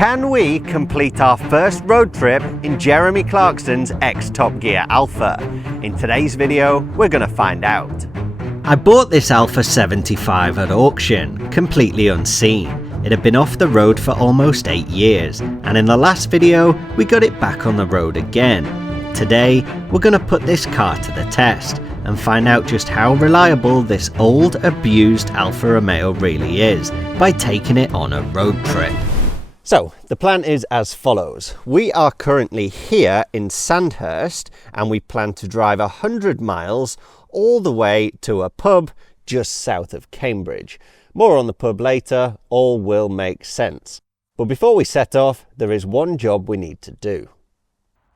Can we complete our first road trip in Jeremy Clarkson's Top Gear Alfa? In today's video, we're going to find out. I bought this Alfa 75 at auction, completely unseen. It had been off the road for almost 8 years, and in the last video, we got it back on the road again. Today, we're going to put this car to the test and find out just how reliable this old, abused Alfa Romeo really is by taking it on a road trip. So, the plan is as follows. We are currently here in Sandhurst and we plan to drive 100 miles all the way to a pub just south of Cambridge. More on the pub later, all will make sense. But before we set off, there is one job we need to do.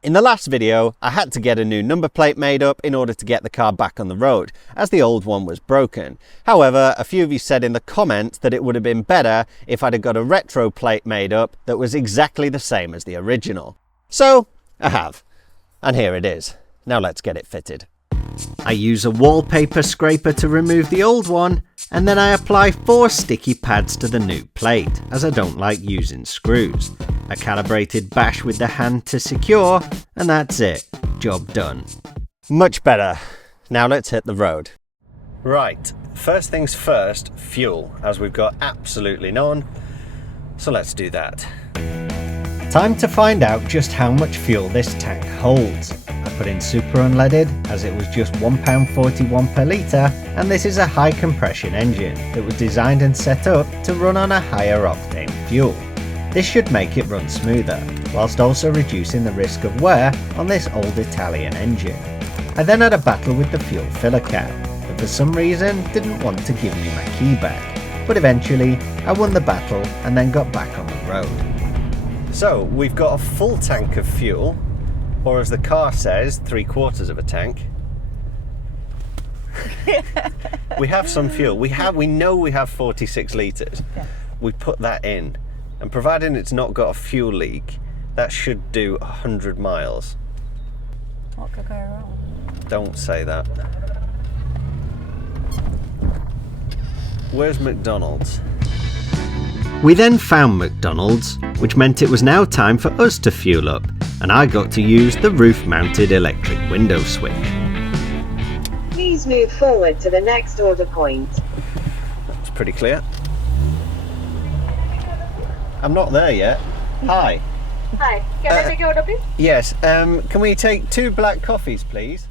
In the last video, I had to get a new number plate made up in order to get the car back on the road, as the old one was broken. However, a few of you said in the comments that it would have been better if I'd have got a retro plate made up that was exactly the same as the original. So, I have. And here it is. Now let's get it fitted. I use a wallpaper scraper to remove the old one, and then I apply 4 sticky pads to the new plate, as I don't like using screws. A calibrated bash with the hand to secure, and that's it. Job done. Much better. Now let's hit the road. Right, first things first, fuel, as we've got absolutely none. So let's do that. Time to find out just how much fuel this tank holds. I put in super unleaded as it was just £1.41 per litre, and this is a high compression engine that was designed and set up to run on a higher octane fuel. This should make it run smoother, whilst also reducing the risk of wear on this old Italian engine. I then had a battle with the fuel filler cap, that for some reason didn't want to give me my key back, but eventually I won the battle and then got back on the road. So we've got a full tank of fuel, or as the car says, 3/4 of a tank. We have some fuel. We know we have 46 litres. Yeah. We put that in, and providing it's not got a fuel leak, that should do 100 miles. What could go wrong? Don't say that. Where's McDonald's? We then found McDonald's, which meant it was now time for us to fuel up, and I got to use the roof-mounted electric window switch. Please move forward to the next order point. That's pretty clear. I'm not there yet. Hi. Hi, can I take your order, please? Yes, can we take 2 black coffees, please?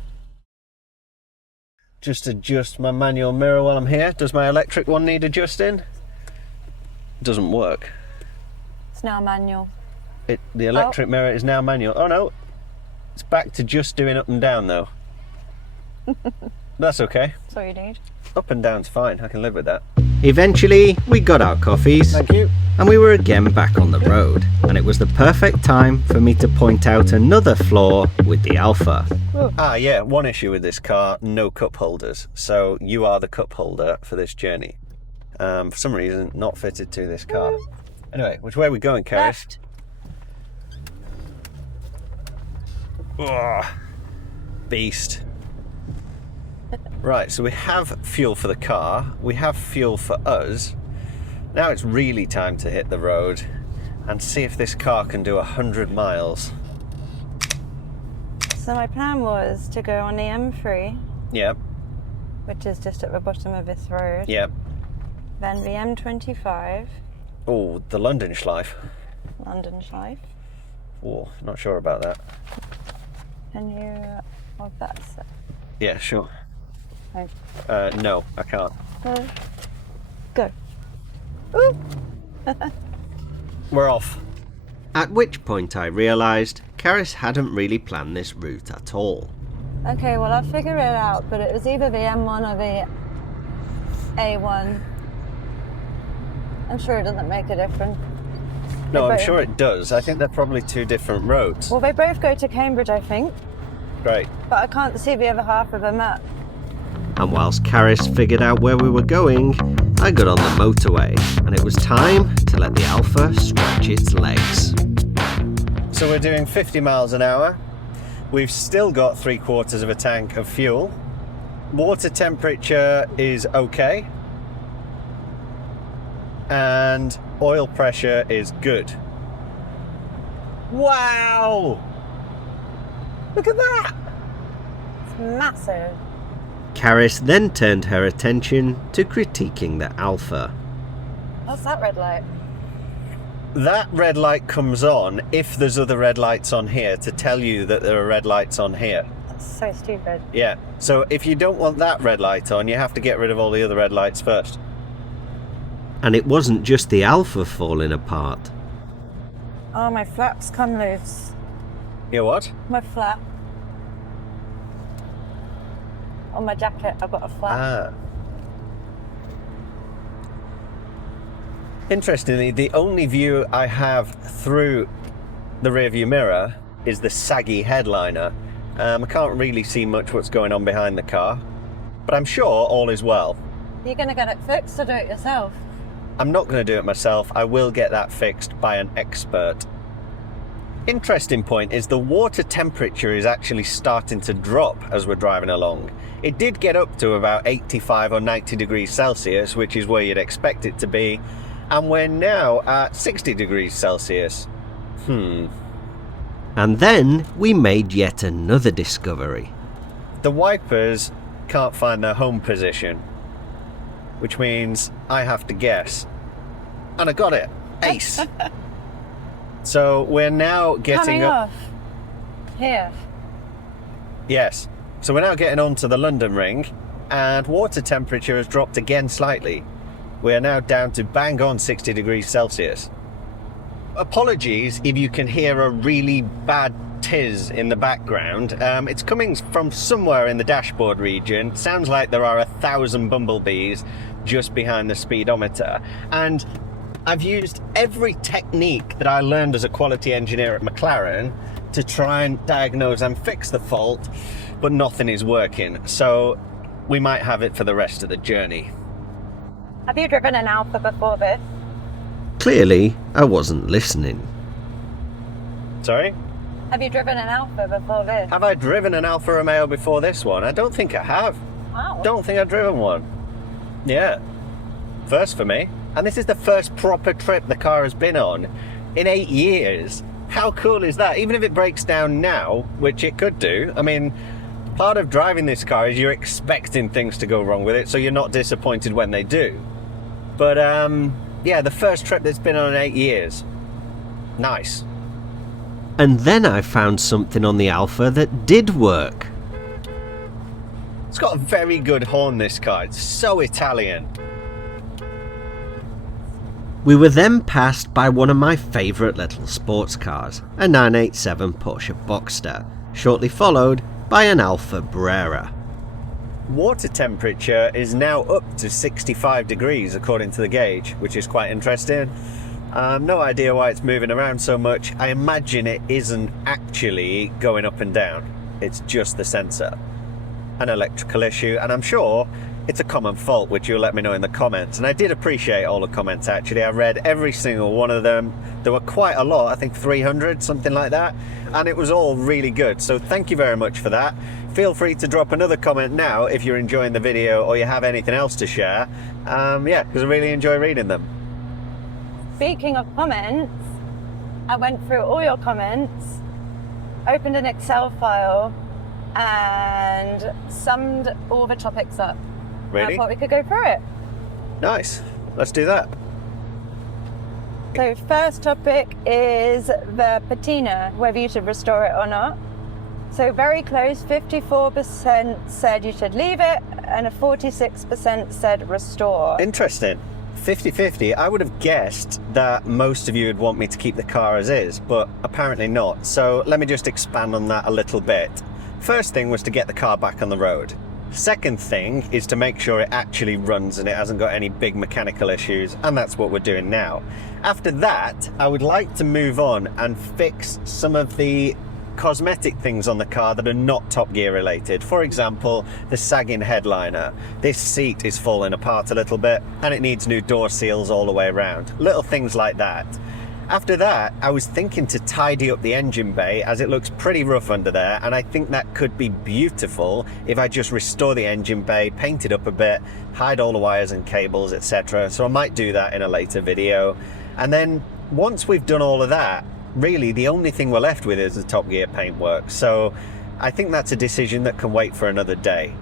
Just adjust my manual mirror while I'm here. Does my electric one need adjusting? Doesn't work. It's now manual. The electric mirror is now manual. Oh no, it's back to just doing up and down though. That's okay. That's all you need. Up and down's fine, I can live with that. Eventually, we got our coffees. Thank you. And we were again back on the road, and it was the perfect time for me to point out another flaw with the Alfa. Ah yeah, one issue with this car, no cup holders. So you are the cup holder for this journey. For some reason, not fitted to this car. Anyway, which way are we going, Karis? Oh, beast. Right, so we have fuel for the car, we have fuel for us. Now it's really time to hit the road and see if this car can do 100 miles. So my plan was to go on the M3. Yeah. Which is just at the bottom of this road. Yeah. Then the M25. Oh, the London Schleif. London Schleif. Oh, not sure about that. Can you hold that a sec? Yeah, sure. Oh. No, I can't. Go. Ooh. We're off. At which point I realised Karis hadn't really planned this route at all. Okay, well I'll figure it out, but it was either the M1 or the A1. I'm sure it doesn't make a difference. No, I'm sure it does. I think they're probably 2 different roads. Well, they both go to Cambridge, I think. Great. But I can't see the other half of the map. And whilst Karis figured out where we were going, I got on the motorway, and it was time to let the Alfa stretch its legs. So we're doing 50 miles an hour. We've still got 3/4 of a tank of fuel. Water temperature is okay. And oil pressure is good. Wow! Look at that! It's massive. Karis then turned her attention to critiquing the Alfa. What's that red light? That red light comes on if there's other red lights on here to tell you that there are red lights on here. That's so stupid. Yeah, so if you don't want that red light on, you have to get rid of all the other red lights first. And it wasn't just the Alfa falling apart. Oh, my flap's come loose. You what? My flap. On my jacket, I've got a flap. Ah. Interestingly, the only view I have through the rearview mirror is the saggy headliner. I can't really see much what's going on behind the car, but I'm sure all is well. You're going to get it fixed or do it yourself? I'm not going to do it myself. I will get that fixed by an expert. Interesting point is the water temperature is actually starting to drop as we're driving along. It did get up to about 85 or 90 degrees Celsius, which is where you'd expect it to be, and we're now at 60 degrees Celsius. And then we made yet another discovery. The wipers can't find their home position, which means I have to guess. And I got it. Ace. So we're now getting Coming off. Here. Yes. So we're now getting onto the London ring, and water temperature has dropped again slightly. We are now down to bang on 60 degrees Celsius. Apologies if you can hear a really bad tiz in the background. It's coming from somewhere in the dashboard region. Sounds like there are 1,000 bumblebees just behind the speedometer. And I've used every technique that I learned as a quality engineer at McLaren to try and diagnose and fix the fault, but nothing is working. So we might have it for the rest of the journey. Have you driven an Alfa before this? Clearly, I wasn't listening. Sorry? Have you driven an Alfa before this? Have I driven an Alfa Romeo before this one? I don't think I have. Wow. Don't think I've driven one. Yeah. First for me. And this is the first proper trip the car has been on in 8 years. How cool is that? Even if it breaks down now, which it could do. I mean, part of driving this car is you're expecting things to go wrong with it, so you're not disappointed when they do. But yeah, the first trip that's been on in 8 years. Nice. And then I found something on the Alfa that did work. It's got a very good horn, this car. It's so Italian. We were then passed by one of my favourite little sports cars, a 987 Porsche Boxster, shortly followed by an Alfa Brera. Water temperature is now up to 65 degrees according to the gauge, which is quite interesting. No idea why it's moving around so much. I imagine it isn't actually going up and down. It's just the sensor. An electrical issue, and I'm sure it's a common fault, which you'll let me know in the comments. And I did appreciate all the comments, actually. I read every single one of them. There were quite a lot, I think 300, something like that. And it was all really good. So thank you very much for that. Feel free to drop another comment now if you're enjoying the video or you have anything else to share. Yeah, because I really enjoy reading them. Speaking of comments, I went through all your comments, opened an Excel file, and summed all the topics up. Really? I thought we could go through it. Nice. Let's do that. So first topic is the patina, whether you should restore it or not. So very close, 54% said you should leave it, and a 46% said restore. Interesting. 50-50. I would have guessed that most of you would want me to keep the car as is, but apparently not. So let me just expand on that a little bit. First thing was to get the car back on the road. Second thing is to make sure it actually runs and it hasn't got any big mechanical issues, and that's what we're doing now. After that, I would like to move on and fix some of the cosmetic things on the car that are not Top Gear related. For example, the sagging headliner. This seat is falling apart a little bit and it needs new door seals all the way around. Little things like that. After that, I was thinking to tidy up the engine bay as it looks pretty rough under there, and I think that could be beautiful if I just restore the engine bay, paint it up a bit, hide all the wires and cables, etc. So I might do that in a later video. And then once we've done all of that, really the only thing we're left with is the Top Gear paintwork. So I think that's a decision that can wait for another day.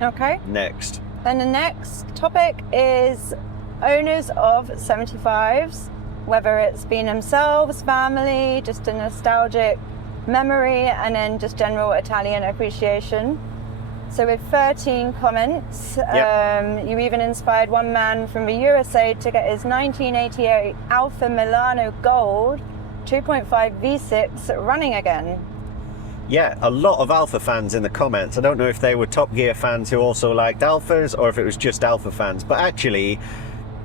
Okay. Next. Then the next topic is owners of 75s, whether it's been themselves, family, just a nostalgic memory, and then just general Italian appreciation. So with 13 comments, you even inspired one man from the USA to get his 1988 Alfa Milano Gold 2.5 V6 running again. Yeah, a lot of Alfa fans in the comments. I don't know if they were Top Gear fans who also liked Alfas or if it was just Alfa fans, but actually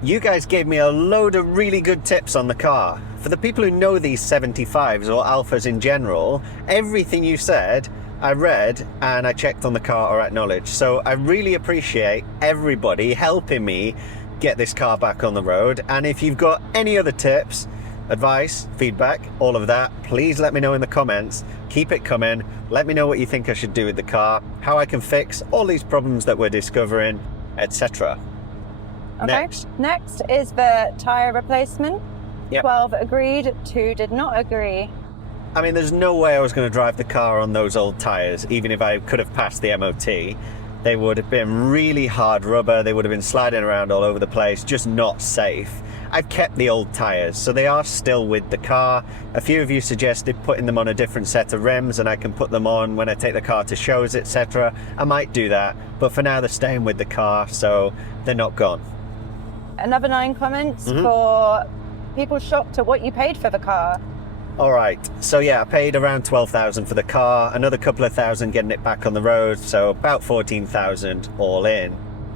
you guys gave me a load of really good tips on the car. For the people who know these 75s or Alfas in general, everything you said I read and I checked on the car or acknowledged. So I really appreciate everybody helping me get this car back on the road. And if you've got any other tips, advice, feedback, all of that, please let me know in the comments. Keep it coming. Let me know what you think I should do with the car, how I can fix all these problems that we're discovering, etc. Okay. Next is the tyre replacement. Yep. 12 agreed, 2 did not agree. I mean, there's no way I was going to drive the car on those old tyres, even if I could have passed the MOT. They would have been really hard rubber, they would have been sliding around all over the place, just not safe. I've kept the old tyres, so they are still with the car. A few of you suggested putting them on a different set of rims and I can put them on when I take the car to shows, etc. I might do that, but for now they're staying with the car, so they're not gone. Another 9 comments for people shocked at what you paid for the car. All right, so yeah, I paid around 12,000 for the car, another couple of thousand getting it back on the road, so about 14,000 all in.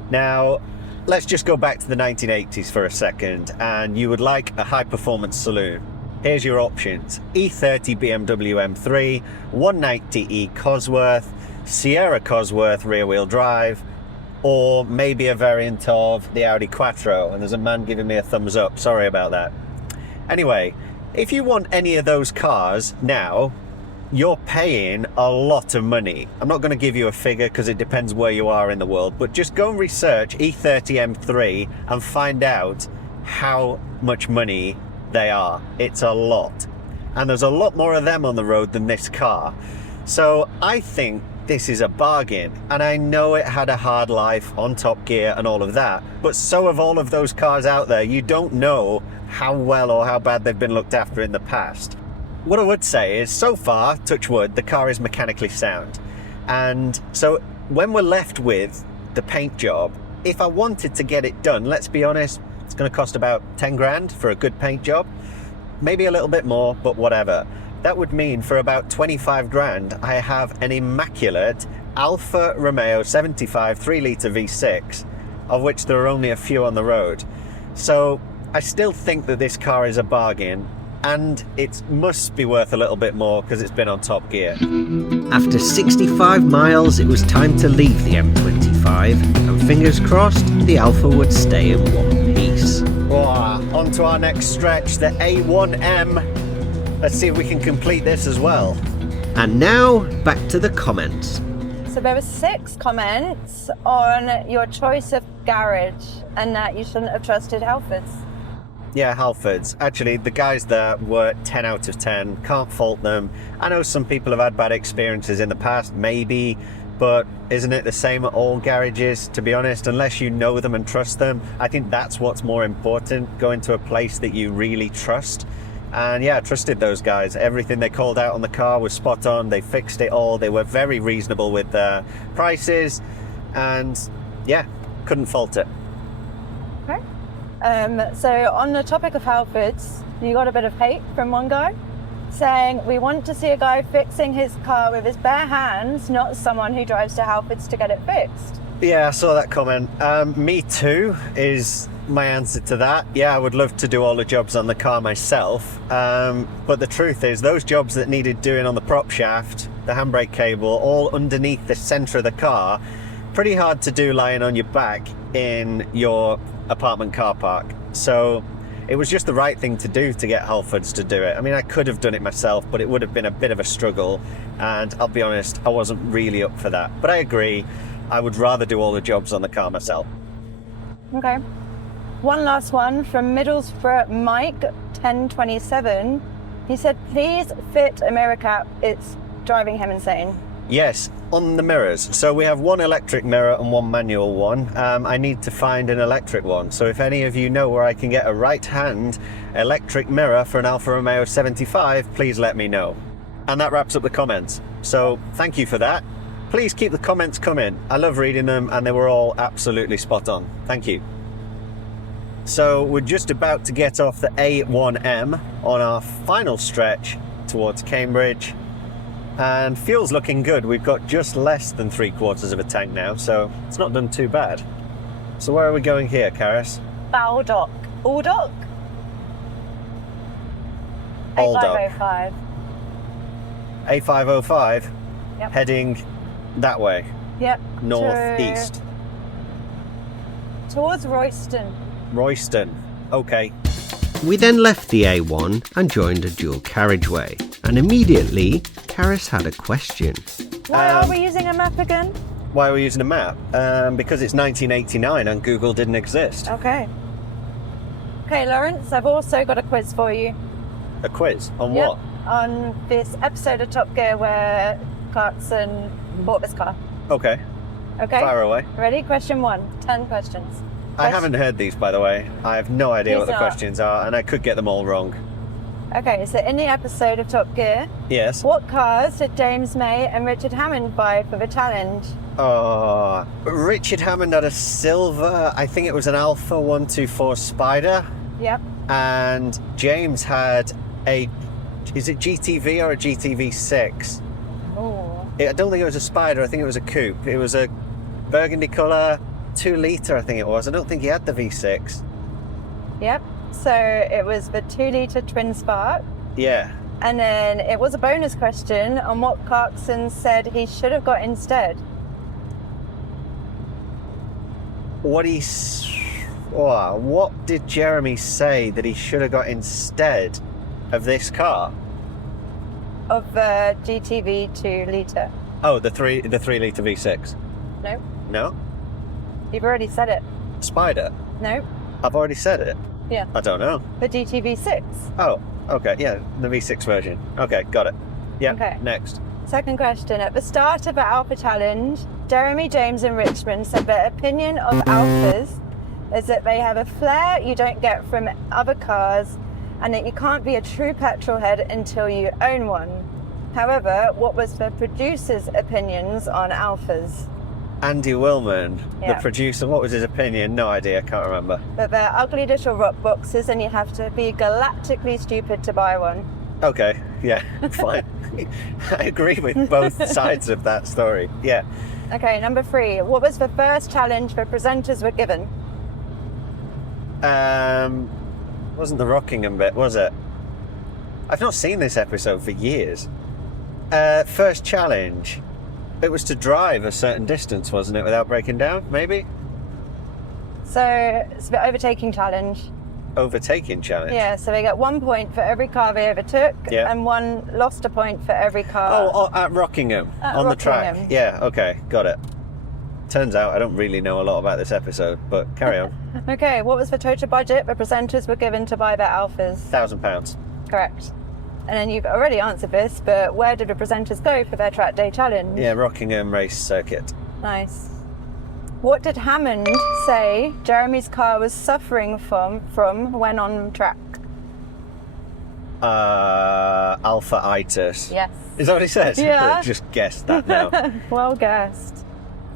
Now, let's just go back to the 1980s for a second, and you would like a high performance saloon. Here's your options: E30 BMW M3, 190E Cosworth, Sierra Cosworth rear wheel drive, or maybe a variant of the Audi Quattro. And there's a man giving me a thumbs up, sorry about that. Anyway, if you want any of those cars now, you're paying a lot of money. I'm not going to give you a figure because it depends where you are in the world, but just go and research E30 M3 and find out how much money they are. It's a lot. And there's a lot more of them on the road than this car. So I think this is a bargain. And I know it had a hard life on Top Gear and all of that, but so have all of those cars out there. You don't know how well or how bad they've been looked after in the past. What I would say is, so far, touch wood, the car is mechanically sound. And so when we're left with the paint job, if I wanted to get it done, let's be honest, it's going to cost about 10 grand for a good paint job. Maybe a little bit more, but whatever. That would mean for about 25 grand, I have an immaculate Alfa Romeo 75 3-litre V6, of which there are only a few on the road. So I still think that this car is a bargain, and it must be worth a little bit more because it's been on Top Gear. After 65 miles, it was time to leave the M25, and fingers crossed, the Alfa would stay in one piece. On to our next stretch, the A1M. Let's see if we can complete this as well. And now, back to the comments. So there were 6 comments on your choice of garage and that you shouldn't have trusted Halfords. Yeah, Halfords. Actually, the guys there were 10 out of 10. Can't fault them. I know some people have had bad experiences in the past, maybe, but isn't it the same at all garages, to be honest? Unless you know them and trust them, I think that's what's more important, going to a place that you really trust. And yeah, I trusted those guys. Everything they called out on the car was spot on. They fixed it all. They were very reasonable with their prices, and yeah, couldn't fault it. Okay. So on the topic of Halfords, you got a bit of hate from one guy saying, we want to see a guy fixing his car with his bare hands, not someone who drives to Halfords to get it fixed. Yeah, I saw that comment. Me too is my answer to that. Yeah, I would love to do all the jobs on the car myself, but the truth is those jobs that needed doing on the prop shaft, the handbrake cable, all underneath the centre of the car, pretty hard to do lying on your back in your apartment car park. So it was just the right thing to do to get Halfords to do it. I mean, I could have done it myself, but it would have been a bit of a struggle, and I'll be honest, I wasn't really up for that. But I agree, I would rather do all the jobs on the car myself. Okay. One last one from Middlesbrough Mike 1027. He said, please fit a mirror cap. It's driving him insane. Yes, on the mirrors. So we have one electric mirror and one manual one. I need to find an electric one. So if any of you know where I can get a right-hand electric mirror for an Alfa Romeo 75, please let me know. And that wraps up the comments. So thank you for that. Please keep the comments coming. I love reading them and they were all absolutely spot on. Thank you. So we're just about to get off the A1M on our final stretch towards Cambridge. And fuel's looking good. We've got just less than 3/4 of a tank now, so it's not done too bad. So where are we going here, Karis? Baldock. Baldock? Baldock. A505. A505, Yep. heading that way, Yep. northeast. Towards Royston. Royston, okay. We then left the A1 and joined a dual carriageway, and immediately Karis had a question. Why are we using a map again? Why are we using a map? Because it's 1989 and Google didn't exist. Okay. Okay, Lawrence, I've also got a quiz for you. A quiz? On Yep. what? On this episode of Top Gear where Clarkson bought this car. Okay, Okay? fire away. Ready? Question 1. 10 questions. I haven't heard these, by the way. I have no idea Please what the not. questions are, and I could get them all wrong. Okay, so in the episode of Top Gear, Yes. what cars did James May and Richard Hammond buy for the challenge? Oh, Richard Hammond had a silver, I think it was an Alfa 124 Spider, Yep. and James had a, is it GTV or a GTV6? Oh. I don't think it was a Spider, I think it was a coupe. It was a burgundy colour, 2 litre I think it was. I don't think he had the V6. Yep. So it was the 2-litre twin spark. Yeah. And then it was a bonus question on what Clarkson said he should have got instead. What did Jeremy say that he should have got instead of this car? Of the GTV 2-litre. Oh, the 3 litre V6. No, No? you've already said it. Spider. No, I've already said it. yeah, I don't know. the GTV 6. Oh, okay. Yeah, the V6 version. Okay, got it. Yeah. Okay. Next. Second question. At the start of the Alpha Challenge, Jeremy, James and Richmond said their opinion of Alphas is that they have a flair you don't get from other cars and that you can't be a true petrol head until you own one. However, what was the producer's opinions on Alphas? Andy Willman, Yeah. the producer. What was his opinion? No idea. Can't remember. That they're ugly little rock boxes and you have to be galactically stupid to buy one. Okay. Yeah. Fine. I agree with both sides of that story. Yeah. Okay, number 3. What was the first challenge the presenters were given? Wasn't the Rockingham bit, was it? I've not seen this episode for years. First challenge. It was to drive a certain distance, wasn't it, without breaking down, maybe? So it's the overtaking challenge. Overtaking challenge. Yeah, so they get 1 point for every car they overtook Yeah. and 1 lost a point for every car. Oh, at Rockingham, At on the track. Rockingham. Yeah, okay, got it. Turns out I don't really know a lot about this episode, but carry on. Okay, what was the total budget the presenters were given to buy their Alphas? £1,000. Correct. And then you've already answered this, but where did the presenters go for their track day challenge? Yeah, Rockingham race circuit. Nice. What did Hammond say Jeremy's car was suffering from when on track? Alpha-itis. Yes. Is that what he said? Yeah. Just guessed that now. Well guessed.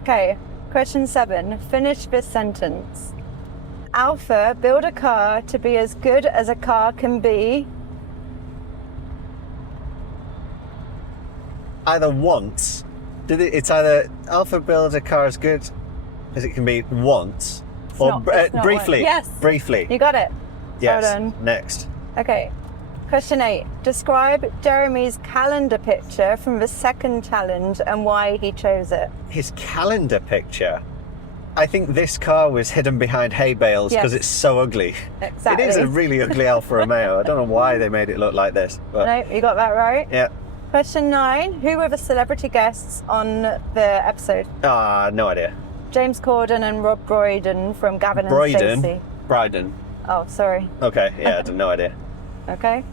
Okay, question 7. Finish this sentence. Alpha build a car to be as good as a car can be. Either once. It's either Alpha builds a car as good as it can be once, or it's not briefly. once. Yes. Briefly. You got it. Yes. Well done. Next. Okay. Question 8. Describe Jeremy's calendar picture from the second challenge and why he chose it. His calendar picture. I think this car was hidden behind hay bales because Yes. it's so ugly. Exactly. It is a really ugly Alfa Romeo. I don't know why they made it look like this. But No, you got that right. yeah. Question 9. Who were the celebrity guests on the episode? No idea. James Corden and Rob Brydon from Gavin and Brydon. Stacey. Bryden. Oh, sorry. Okay, yeah, I have no idea. Okay.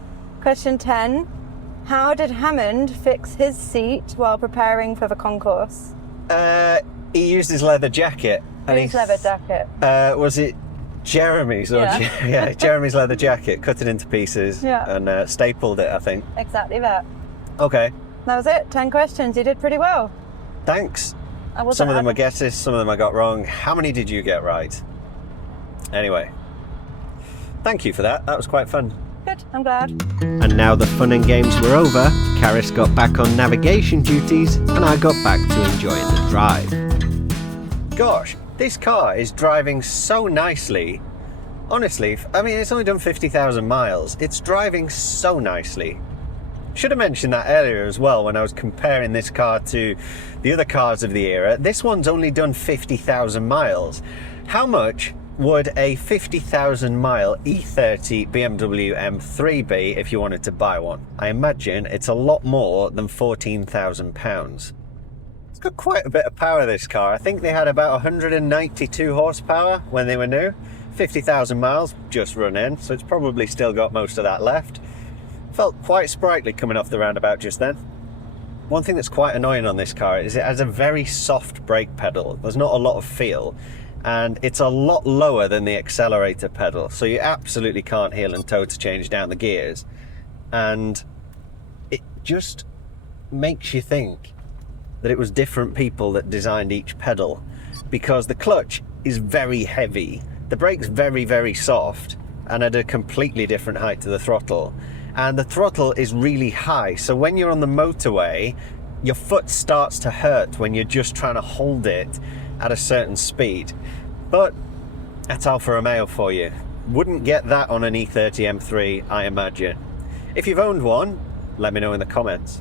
Question 10. How did Hammond fix his seat while preparing for the concourse? He used his leather jacket. Whose leather jacket? Was it Jeremy's? Or Yeah. Yeah, Jeremy's leather jacket, cut it into pieces and stapled it, I think. Exactly that. Okay, That was it. 10 questions. You did pretty well. thanks. I wasn't Some of them happy- are guesses, some of them I got wrong. How many did you get right? Anyway, thank you for that. That was quite fun. Good. I'm glad. And now the fun and games were over, Karis got back on navigation duties and I got back to enjoying the drive. Gosh, this car is driving so nicely. Honestly, I mean, it's only done 50,000 miles. It's driving so nicely. Should have mentioned that earlier as well when I was comparing this car to the other cars of the era. This one's only done 50,000 miles. How much would a 50,000 mile E30 BMW M3 be if you wanted to buy one? I imagine it's a lot more than £14,000. It's got quite a bit of power, this car. I think they had about 192 horsepower when they were new. 50,000 miles just run in, so it's probably still got most of that left. Felt quite sprightly coming off the roundabout just then. One thing that's quite annoying on this car is it has a very soft brake pedal. There's not a lot of feel, and it's a lot lower than the accelerator pedal, so you absolutely can't heel and toe to change down the gears. And it just makes you think that it was different people that designed each pedal, because the clutch is very heavy, the brake's very, very soft and at a completely different height to the throttle, and the throttle is really high, so when you're on the motorway your foot starts to hurt when you're just trying to hold it at a certain speed. But that's Alfa Romeo for you. Wouldn't get that on an E30 M3, I imagine. If you've owned one, let me know in the comments.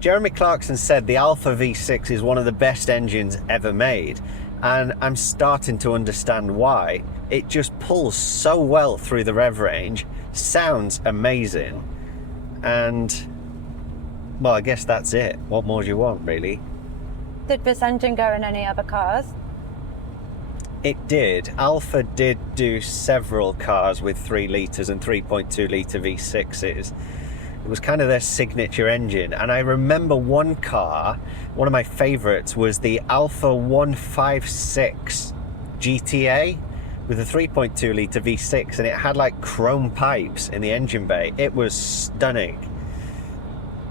Jeremy Clarkson said the Alfa V6 is one of the best engines ever made, and I'm starting to understand why. It just pulls so well through the rev range, sounds amazing, and well, I guess that's it. What more do you want, really? Did this engine go in any other cars? It did. Alfa did do several cars with 3 litres and 3.2 litre V6s. It was kind of their signature engine, and I remember one car, one of my favourites was the Alfa 156 GTA with a 3.2 litre V6, and it had like chrome pipes in the engine bay. It was stunning.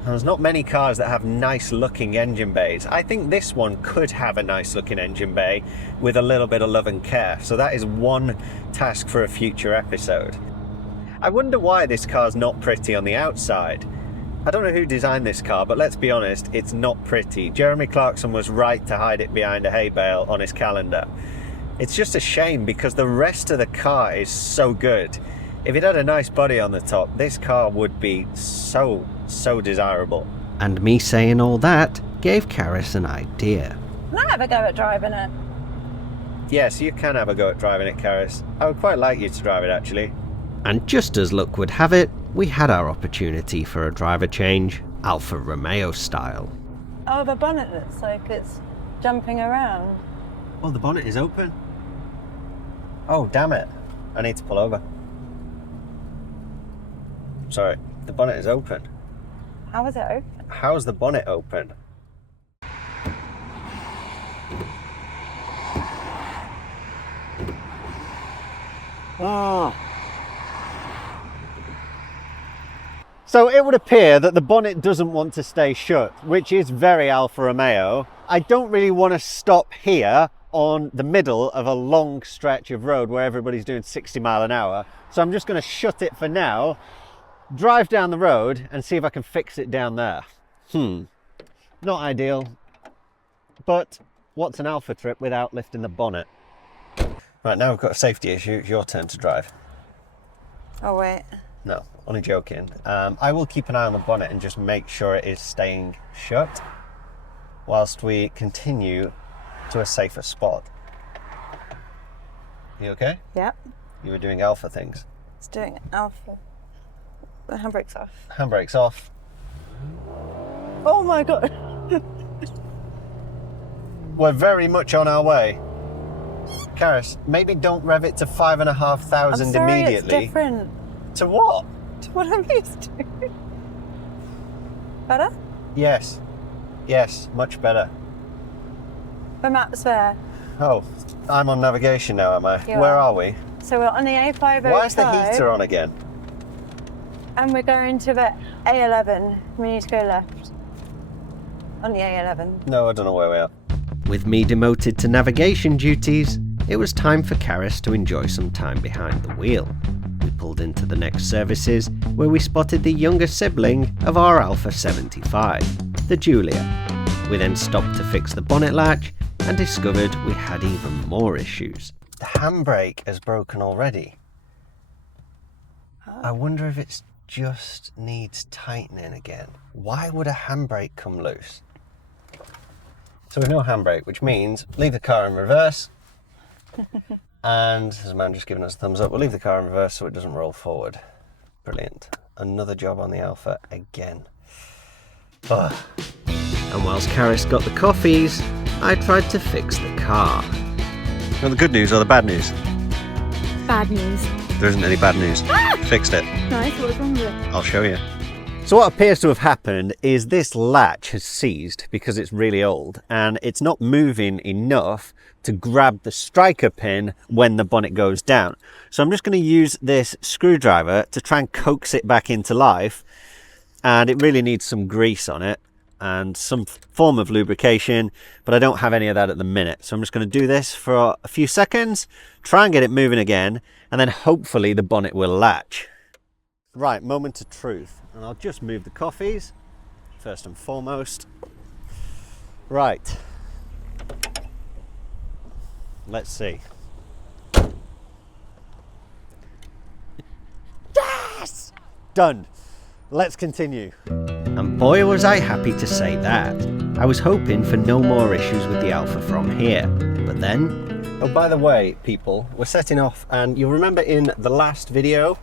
There's not many cars that have nice looking engine bays. I think this one could have a nice looking engine bay with a little bit of love and care, so that is one task for a future episode. I wonder why this car's not pretty on the outside. I don't know who designed this car, but let's be honest, it's not pretty. Jeremy Clarkson was right to hide it behind a hay bale on his calendar. It's just a shame because the rest of the car is so good. If it had a nice body on the top, this car would be so desirable. And me saying all that gave Karis an idea. Can I have a go at driving it? Yes, you can have a go at driving it, Karis. I would quite like you to drive it, actually. And just as luck would have it, we had our opportunity for a driver change, Alfa Romeo style. Oh, the bonnet looks like it's jumping around. Oh, the bonnet is open. Oh, damn it. I need to pull over. Sorry, the bonnet is open. How is it open? How's the bonnet open? So it would appear that the bonnet doesn't want to stay shut, which is very Alfa Romeo. I don't really want to stop here on the middle of a long stretch of road where everybody's doing 60 mile an hour. So I'm just going to shut it for now, drive down the road and see if I can fix it down there. Not ideal, but what's an Alfa trip without lifting the bonnet? Right, now we've got a safety issue. It's your turn to drive. Oh, wait. No, only joking. I will keep an eye on the bonnet and just make sure it is staying shut whilst we continue to a safer spot. You okay? Yep. You were doing Alfa things. It's doing Alpha. The handbrake's off. Handbrake's off. Oh my god. We're very much on our way. Karis, maybe don't rev it to 5,500 I'm sorry, immediately. it's different. To what? to what I'm used to. Better? Yes. Yes, much better. The map's there. Oh, I'm on navigation now, am I? You Where are. are we? So we're on the A505. Why is the heater on again? And we're going to the A11. We need to go left. On the A11. No, I don't know where we are. With me demoted to navigation duties, it was time for Karis to enjoy some time behind the wheel. We pulled into the next services, where we spotted the younger sibling of our Alfa 75, the Julia. We then stopped to fix the bonnet latch and discovered we had even more issues. The handbrake has broken already. I wonder if it just needs tightening again. Why would a handbrake come loose? So we've no handbrake, which means leave the car in reverse. And there's a man just giving us a thumbs up. We'll leave the car in reverse so it doesn't roll forward. Brilliant. Another job on the Alfa again. Ugh. And whilst Karis got the coffees, I tried to fix the car. You want the good news or the bad news? Bad news. There isn't any bad news. Fixed it. Nice, what's wrong with it? I'll show you. So what appears to have happened is this latch has seized because it's really old and it's not moving enough to grab the striker pin when the bonnet goes down. So I'm just going to use this screwdriver to try and coax it back into life, and it really needs some grease on it and some form of lubrication, but I don't have any of that at the minute. So I'm just going to do this for a few seconds, try and get it moving again, and then hopefully the bonnet will latch. Right, moment of truth, and I'll just move the coffees first and foremost. Right, let's see. Yes! Done. Let's continue. And boy was I happy to say that. I was hoping for no more issues with the Alfa from here, but then... Oh, by the way, people, we're setting off, and you'll remember in the last video,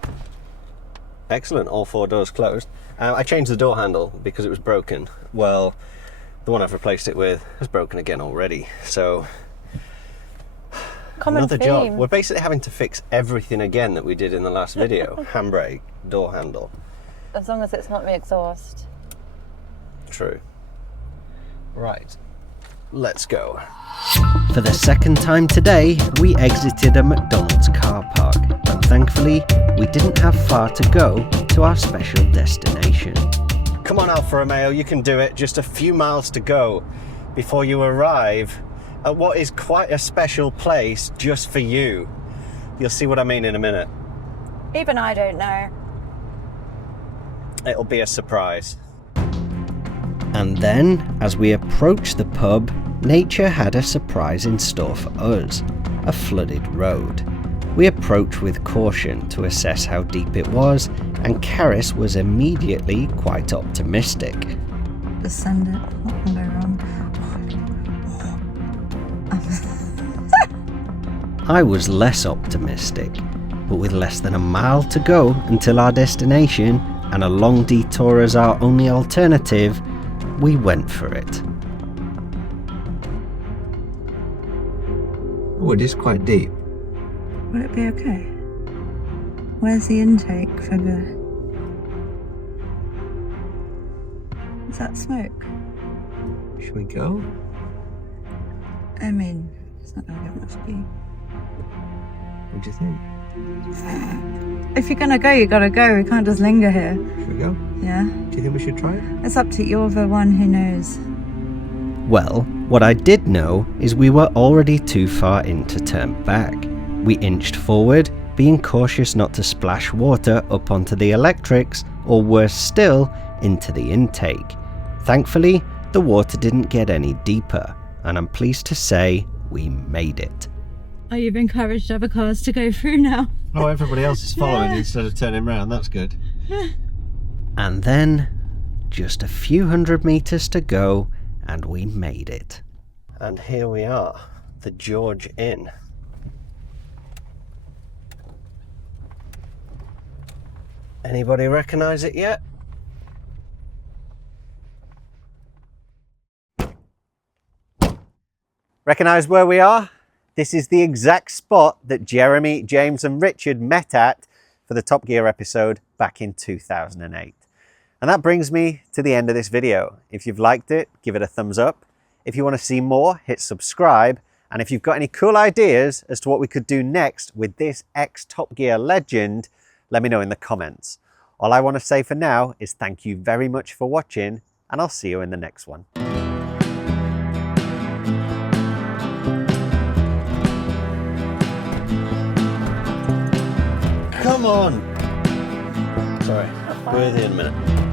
excellent, all four doors closed, I changed the door handle because it was broken. Well, the one I've replaced it with has broken again already, so... Common Another theme. job. We're basically having to fix everything again that we did in the last video. Handbrake, door handle. As long as it's not the exhaust. True. Right, let's go. For the second time today, we exited a McDonald's car park, and thankfully, we didn't have far to go to our special destination. Come on, Alfa Romeo, you can do it. Just a few miles to go before you arrive at what is quite a special place just for you. You'll see what I mean in a minute. Even I don't know. It'll be a surprise. And then, as we approached the pub, nature had a surprise in store for us, a flooded road. We approached with caution to assess how deep it was, and Karis was immediately quite optimistic. Descend it, what can go wrong? I was less optimistic, but with less than a mile to go until our destination, and a long detour as our only alternative, we went for it. Oh, it is quite deep. Will it be okay? Where's the intake for the... Is that smoke? Should we go? I mean, it's not gonna get much deep. What do you think? If you're gonna go, you gotta go. We can't just linger here. Should we go? Yeah? Do you think we should try it? It's up to you. You're the one who knows. Well, what I did know is we were already too far in to turn back. We inched forward, being cautious not to splash water up onto the electrics, or worse still, into the intake. Thankfully, the water didn't get any deeper, and I'm pleased to say we made it. Oh, you've encouraged other cars to go through now. Oh, everybody else is following instead of turning around. That's good. And then, just a few hundred meters to go, and we made it. And here we are, the George Inn. Anybody recognise it yet? Recognise where we are? This is the exact spot that Jeremy, James and Richard met at for the Top Gear episode back in 2008. And that brings me to the end of this video. If you've liked it, give it a thumbs up. If you want to see more, hit subscribe. And if you've got any cool ideas as to what we could do next with this ex-Top Gear legend, let me know in the comments. All I want to say for now is thank you very much for watching, and I'll see you in the next one. Come on! Sorry, be with you in a minute.